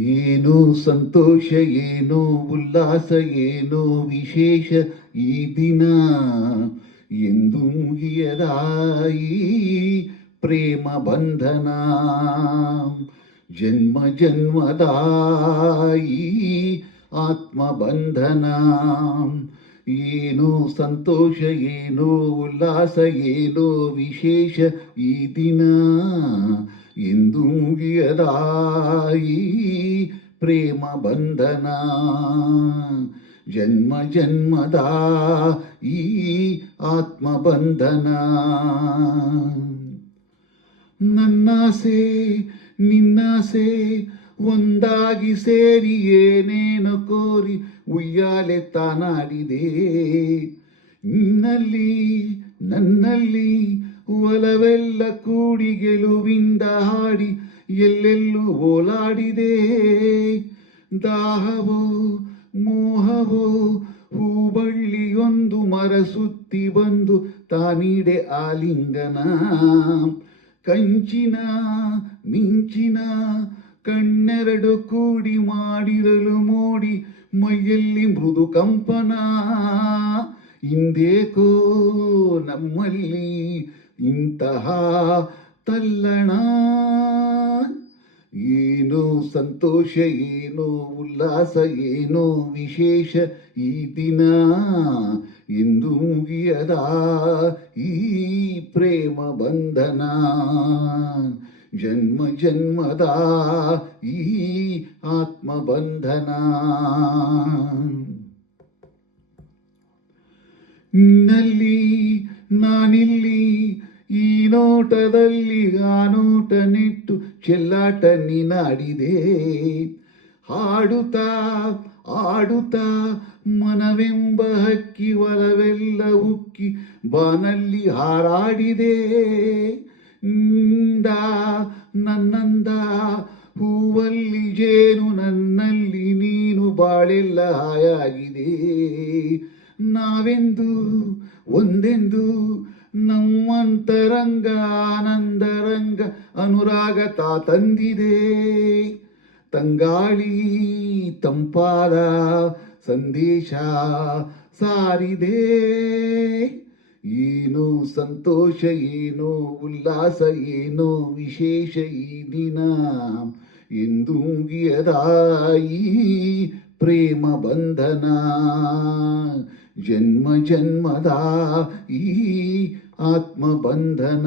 ಏನೋ ಸಂತೋಷ, ಏನೋ ಉಲ್ಲಾಸ, ಏನೋ ವಿಶೇಷ ಈ ದಿನ. ಎಂದು ಮುಗಿಯದ ಈ ಪ್ರೇಮ ಬಂಧನ, ಜನ್ಮ ಜನ್ಮದ ಈ ಆತ್ಮ ಬಂಧನ. ಏನೋ ಸಂತೋಷ, ಏನೋ ಉಲ್ಲಾಸ, ಏನೋ ವಿಶೇಷ ಈ ದಿನ. ಎಂದು ಮುಗಿಯದ ಈ ಪ್ರೇಮ ಬಂಧನ, ಜನ್ಮ ಜನ್ಮದ ಈ ಆತ್ಮ ಬಂಧನ. ನನ್ನಾಸೆ ನಿನ್ನಾಸೆ ಒಂದಾಗಿ ಸೇರಿ ಏನೇನೋ ಕೋರಿ ಉಯ್ಯಾಲೆ ತಾನಾಡಿದೆ. ನನ್ನಲ್ಲಿ ಒಲವೆಲ್ಲ ಕೂಡಿ ಗೆಲುವಿಂದ ಹಾಡಿ ಎಲ್ಲೆಲ್ಲೂ ಓಲಾಡಿದೆ. ದಾಹವೋ ಮೋಹವೋ ಹೂಬಳ್ಳಿಯೊಂದು ಮರ ಸುತ್ತಿ ಬಂದು ತಾನೀಡೆ ಆಲಿಂಗನ. ಕಂಚಿನ ಮಿಂಚಿನ ಕಣ್ಣೆರಡು ಕೂಡಿ ಮಾಡಿರಲು ಮೋಡಿ ಮೈಯಲ್ಲಿ ಮೃದು ಕಂಪನ. ಇಂದೇಕೋ ನಮ್ಮಲ್ಲಿ ಇಂತಹ ತಲ್ಲಣ. ಏನೋ ಸಂತೋಷ, ಏನೋ ಉಲ್ಲಾಸ, ಏನೋ ವಿಶೇಷ ಈ ದಿನ. ಎಂದು ಮುಗಿಯದ ಈ ಪ್ರೇಮ ಬಂಧನ, ಜನ್ಮ ಜನ್ಮದ ಈ ಆತ್ಮ ಬಂಧನ. ನಿನ್ನಲ್ಲಿ ನಾನಿಲ್ಲಿ ಈ ನೋಟದಲ್ಲಿ ಆ ನೋಟ ನಿಟ್ಟು ಚೆಲ್ಲಾಟ ನೀನಾಡಿದೆ. ಹಾಡುತ್ತಾ ಆಡುತ್ತಾ ಮನವೆಂಬ ಹಕ್ಕಿ ಒಲವೆಲ್ಲ ಉಕ್ಕಿ ಬಾನಲ್ಲಿ ಹಾರಾಡಿದೆ. ನನ್ನಂದ ಹೂವಲ್ಲಿ ಜೇನು, ನನ್ನಲ್ಲಿ ನೀನು, ಬಾಳೆಲ್ಲ ಹಾಯಾಗಿದೆ. ನಾವೆಂದು ಒಂದೆಂದು ನಮ್ಮಂತರಂಗ ಆನಂದರಂಗ ಅನುರಾಗ ತಂದಿದೆ. ತಂಗಾಳಿ ತಂಪಾದ ಸಂದೇಶ ಸಾರಿದೆ. ಏನೋ ಸಂತೋಷ, ಏನೋ ಉಲ್ಲಾಸ, ಏನೋ ವಿಶೇಷ ಈ ದಿನ. ಎಂದು ಮುಗಿಯದ ಈ ಪ್ರೇಮ ಬಂಧನ, ಜನ್ಮ ಜನ್ಮದ ಈ ಆತ್ಮ ಬಂಧನ.